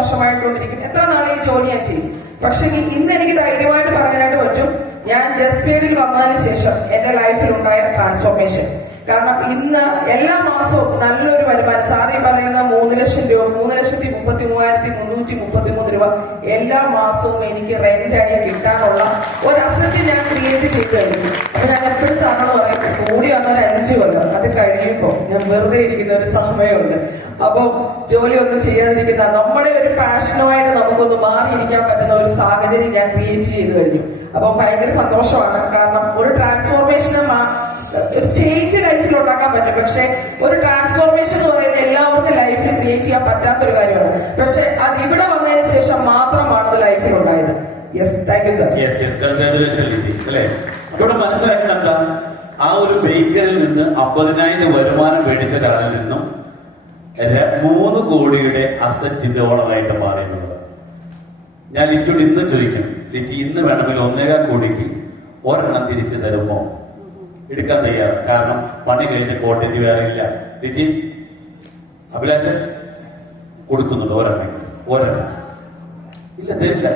മോശമായിട്ടുകൊണ്ടിരിക്കും. എത്ര നാളെ ഈ ജോലി ഞാൻ ചെയ്യും. പക്ഷെ ഇന്ന് എനിക്ക് ധൈര്യമായിട്ട് പറയാനായിട്ട് പറ്റും, ഞാൻ ജസ്പീഡിൽ വന്നതിന് ശേഷം എന്റെ ലൈഫിൽ ഉണ്ടായ ട്രാൻസ്ഫോർമേഷൻ. കാരണം ഇന്ന് എല്ലാ മാസവും നല്ലൊരു വരുമാനം, സാറി പറയുന്ന 3 ലക്ഷം രൂപ, 3,33,333 രൂപ എല്ലാ മാസവും എനിക്ക് റെന്റായി കിട്ടാനുള്ള ഒരു അസറ്റ് ഞാൻ ക്രിയേറ്റ് ചെയ്ത് കഴിഞ്ഞു. അപ്പൊ ഞാൻ എപ്പോഴും സാറിനോട് പറയും, കൂടി വന്നൊരു 5 കൊല്ലം അത് കഴിയുമ്പോൾ ഞാൻ വെറുതെ ഇരിക്കുന്ന ഒരു സമയമുണ്ട്. അപ്പൊ ജോലി ഒന്നും ചെയ്യാതിരിക്കുന്ന നമ്മുടെ ഒരു പാഷനുമായിട്ട് നമുക്കൊന്ന് മാറിയിരിക്കാൻ പറ്റുന്ന ഒരു സാഹചര്യം ഞാൻ ക്രിയേറ്റ് ചെയ്ത് കഴിഞ്ഞു. അപ്പൊ ഭയങ്കര സന്തോഷമാണ്. കാരണം ഒരു ട്രാൻസ്ഫോർമേഷന് ഒരു ചേഞ്ച് ലൈഫിൽ ഉണ്ടാക്കാൻ പറ്റും. പക്ഷെ ഒരു ട്രാൻസ്ഫോർമേഷൻ എന്ന് പറയുന്നത് എല്ലാവർക്കും ലൈഫിൽ ക്രിയേറ്റ് ചെയ്യാൻ പറ്റാത്തൊരു കാര്യമാണ്. പക്ഷെ അത് ഇവിടെ വന്നതിന് ശേഷം മാത്രമാണ് അത് ലൈഫിൽ ഉണ്ടായത്. Yes, thank you sir. അല്ലേ, ഇവിടെ മനസ്സിലാക്കണം എന്താ, ആ ഒരു ബേക്കറിൽ നിന്ന് 50,000 വരുമാനം മേടിച്ച ഒരാളിൽ നിന്നും 3 കോടിയുടെ അസറ്റിന്റെ ഓണറായിട്ട് മാറി എന്നുള്ളത്. ഞാൻ ലിറ്റിയോട് ഇന്ന് ചോദിക്കും, ലിറ്റി ഇന്ന് വേണമെങ്കിൽ 1.25 കോടിക്ക് ഒരെണ്ണം തിരിച്ചു തരുമോ? എടുക്കാൻ തയ്യാറ്. കാരണം പണി കഴിഞ്ഞ കോട്ടേജ് വേറെ ഇല്ല. ലിറ്റി, അഭിലാഷൻ കൊടുക്കുന്നുണ്ട് ഒരെണ്ണം ഇല്ല, തരില്ല.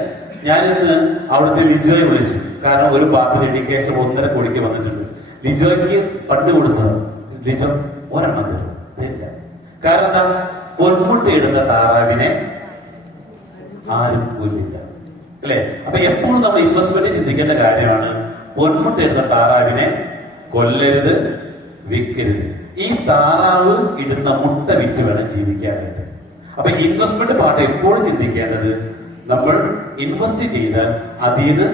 ഞാനിന്ന് അവിടുത്തെ ലിജോയെ വിളിച്ചു. കാരണം ഒരു പാർട്ടി ഡെഡിക്കേഷൻ 1.5 കോടിക്ക് വന്നിട്ടുണ്ട്. ലിജോയ്ക്ക് പണ്ട് കൊടുത്തത്, ലിജോ ഒരെണ്ണം തരില്ല. കാരണം എന്താ, പൊന്മുട്ടയിടുന്ന താറാവിനെ ആരും കൊല്ലില്ല. അല്ലെ? അപ്പൊ എപ്പോഴും നമ്മൾ ഇൻവെസ്റ്റ്മെന്റ് ചിന്തിക്കേണ്ട കാര്യമാണ്, പൊന്മുട്ടയിടുന്ന താറാവിനെ കൊല്ലരുത്, വിൽക്കരുത്. ഈ താറാവ് ഇടുന്ന മുട്ട വിറ്റ് വേണം ജീവിക്കാനായിട്ട്. അപ്പൊ ഇൻവെസ്റ്റ്മെന്റ് പാർട്ട് എപ്പോഴും ചിന്തിക്കേണ്ടത്, നമ്മൾ ഇൻവെസ്റ്റ് ചെയ്താൽ അതിന്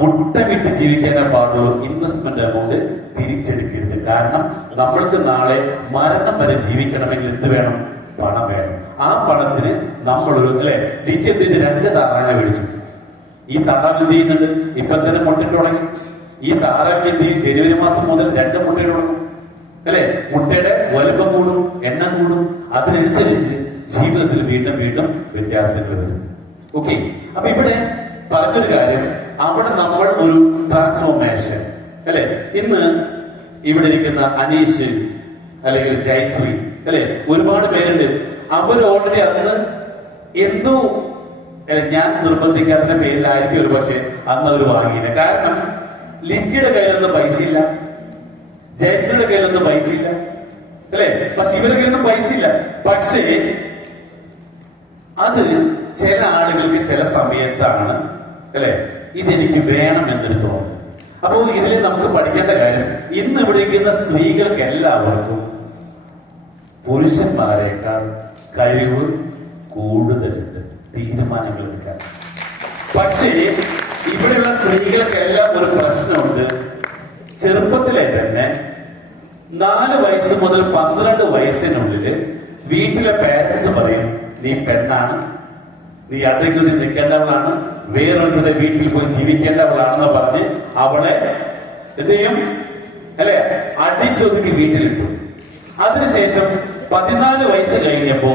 മുട്ട വിട്ട് ജീവിക്കാനേ പാടുള്ളൂ. ഇൻവെസ്റ്റ്മെന്റ് എമൗണ്ട് തിരിച്ചെടുക്കരുത്. കാരണം നമ്മൾക്ക് നാളെ മരണം വരെ ജീവിക്കണമെങ്കിൽ എന്ത് വേണം? പണം വേണം. ആ പണത്തിന് നമ്മളൊരു ടീച്ചർ 2 താറാവിനെ മേടിച്ചു. ഈ താറാവ് എന്ത് ചെയ്യുന്നുണ്ട്? ഇപ്പൊ തന്നെ മുട്ടിട്ട് തുടങ്ങി. ഈ താറാവിന് എന്ത് ചെയ്യും? ജനുവരി മാസം മുതൽ 2 മുട്ടയിട്ട് തുടങ്ങും. അല്ലെ, മുട്ടയുടെ വലുപ്പം കൂടും, എണ്ണം കൂടും. അതിനനുസരിച്ച് ജീവിതത്തിൽ വീണ്ടും വ്യത്യാസങ്ങൾ വരും. ഓക്കെ, അപ്പൊ ഇവിടെ പറഞ്ഞൊരു കാര്യം, അവിടെ നമ്മൾ ഒരു ട്രാൻസ്ഫോർമേഷൻ അല്ലെ. ഇന്ന് ഇവിടെ ഇരിക്കുന്ന അനീഷ് അല്ലെങ്കിൽ ജയശ്രീ അല്ലെ, ഒരുപാട് പേരുണ്ട്. അവർ ഓൾറെഡി അന്ന് എന്തോ ഞാൻ നിർബന്ധിക്കാത്ത പേരിലായിരിക്കും ഒരു പക്ഷേ അന്ന് അവർ വാങ്ങിയില്ല. കാരണം ലിറ്റിയുടെ കയ്യിലൊന്നും പൈസ ഇല്ല, ജയശ്രീയുടെ കയ്യിലൊന്നും പൈസ ഇല്ല അല്ലെ. പക്ഷെ ഇവരുടെ കയ്യിലൊന്നും പൈസ ഇല്ല. പക്ഷേ അത് ചില ആളുകൾക്ക് ചില സമയത്താണ് അല്ലെ ഇതെനിക്ക് വേണം എന്നൊരു തോന്നുന്നത്. അപ്പോൾ ഇതിൽ നമുക്ക് പഠിക്കേണ്ട കാര്യം, ഇന്ന് ഇവിടെ ഇരിക്കുന്ന സ്ത്രീകൾക്ക് എല്ലാവർക്കും പുരുഷന്മാരെക്കാൾ കഴിവ് കൂടുതലുണ്ട് തീരുമാനങ്ങൾ എടുക്കാൻ. പക്ഷേ ഇവിടെയുള്ള സ്ത്രീകൾക്കെല്ലാം ഒരു പ്രശ്നമുണ്ട്. ചെറുപ്പത്തിലെ തന്നെ 4 വയസ്സ് മുതൽ 12 വയസ്സിനുള്ളിൽ വീട്ടിലെ പേരൻസ് പറയും, നീ പെണ്ണാണ്, നീ അടങ്ങി നിൽക്കേണ്ടവളാണ്, വേറൊരുത്തരുടെ വീട്ടിൽ പോയി ജീവിക്കേണ്ടവളാണെന്ന് പറഞ്ഞ് അവളെ എന്ത് ചെയ്യും അല്ലെ, അടിച്ചൊതുക്കി വീട്ടിലിട്ടു. അതിനുശേഷം 14 വയസ്സ് കഴിഞ്ഞപ്പോ